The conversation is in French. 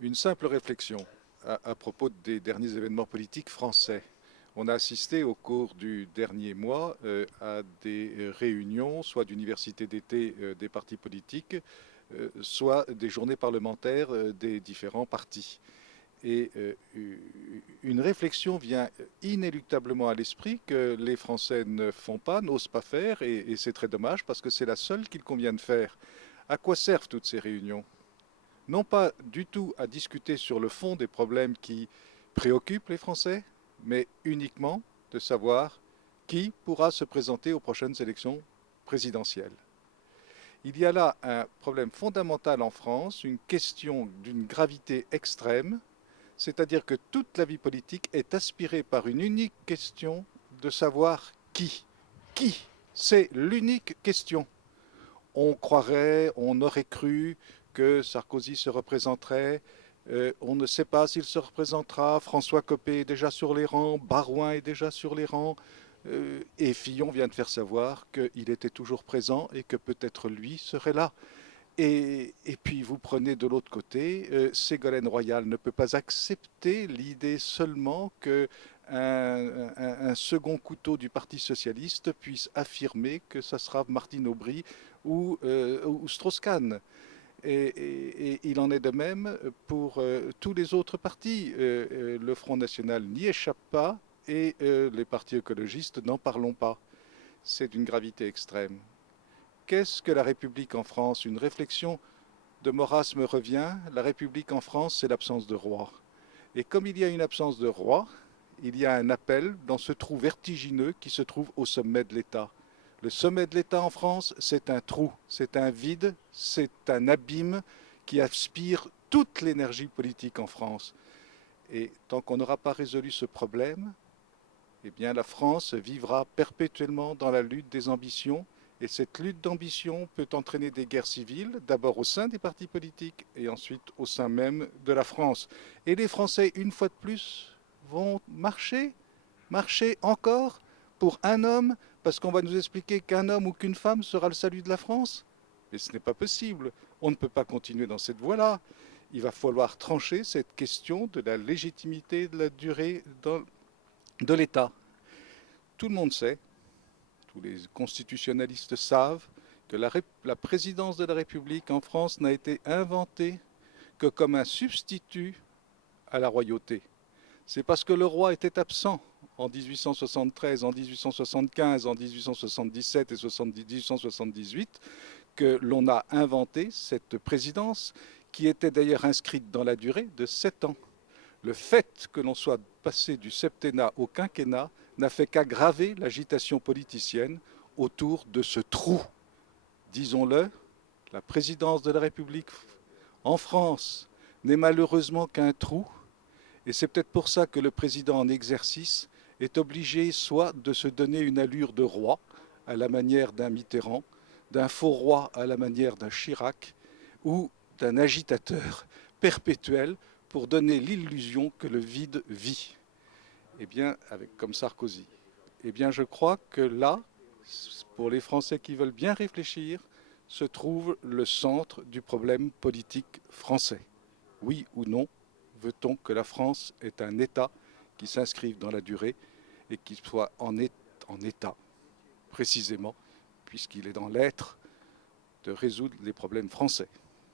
Une simple réflexion à propos des derniers événements politiques français. On a assisté au cours du dernier mois à des réunions, soit d'universités d'été des partis politiques, soit des journées parlementaires des différents partis. Et une réflexion vient inéluctablement à l'esprit que les Français ne font pas, n'osent pas faire, et c'est très dommage parce que c'est la seule qu'il convient de faire. À quoi servent toutes ces réunions? Non pas du tout à discuter sur le fond des problèmes qui préoccupent les Français, mais uniquement de savoir qui pourra se présenter aux prochaines élections présidentielles. Il y a là un problème fondamental en France, une question d'une gravité extrême, c'est-à-dire que toute la vie politique est aspirée par une unique question de savoir qui. Qui? C'est l'unique question. On croirait, on aurait cru que Sarkozy se représenterait. On ne sait pas s'il se représentera. François Copé est déjà sur les rangs, Barouin est déjà sur les rangs. Et Fillon vient de faire savoir qu'il était toujours présent et que peut-être lui serait là. Et puis vous prenez de l'autre côté, Ségolène Royal ne peut pas accepter l'idée seulement que un second couteau du Parti socialiste puisse affirmer que ça sera Martine Aubry ou Strauss-Kahn. Et il en est de même pour tous les autres partis. Le Front National n'y échappe pas et les partis écologistes n'en parlons pas. C'est d'une gravité extrême. Qu'est-ce que la République en France? Une réflexion de Maurras me revient. La République en France, c'est l'absence de roi. Et comme il y a une absence de roi, il y a un appel dans ce trou vertigineux qui se trouve au sommet de l'État. Le sommet de l'État en France, c'est un trou, c'est un vide, c'est un abîme qui aspire toute l'énergie politique en France. Et tant qu'on n'aura pas résolu ce problème, eh bien la France vivra perpétuellement dans la lutte des ambitions. Et cette lutte d'ambition peut entraîner des guerres civiles, d'abord au sein des partis politiques et ensuite au sein même de la France. Et les Français, une fois de plus, vont marcher encore pour un homme, parce qu'on va nous expliquer qu'un homme ou qu'une femme sera le salut de la France. Mais ce n'est pas possible. On ne peut pas continuer dans cette voie-là. Il va falloir trancher cette question de la légitimité de la durée de l'État. Tout le monde sait, tous les constitutionnalistes savent, que la présidence de la République en France n'a été inventée que comme un substitut à la royauté. C'est parce que le roi était absent en 1873, en 1875, en 1877 et 1878 que l'on a inventé cette présidence qui était d'ailleurs inscrite dans la durée de 7 ans. Le fait que l'on soit passé du septennat au quinquennat n'a fait qu'aggraver l'agitation politicienne autour de ce trou. Disons-le, la présidence de la République en France n'est malheureusement qu'un trou, et c'est peut-être pour ça que le président en exercice est obligé soit de se donner une allure de roi, à la manière d'un Mitterrand, d'un faux roi à la manière d'un Chirac, ou d'un agitateur perpétuel pour donner l'illusion que le vide vit. Eh bien, comme Sarkozy. Eh bien, je crois que là, pour les Français qui veulent bien réfléchir, se trouve le centre du problème politique français. Oui ou non, veut-on que la France ait un État qui s'inscrive dans la durée et qui soit en état, précisément, puisqu'il est dans l'être de résoudre les problèmes français.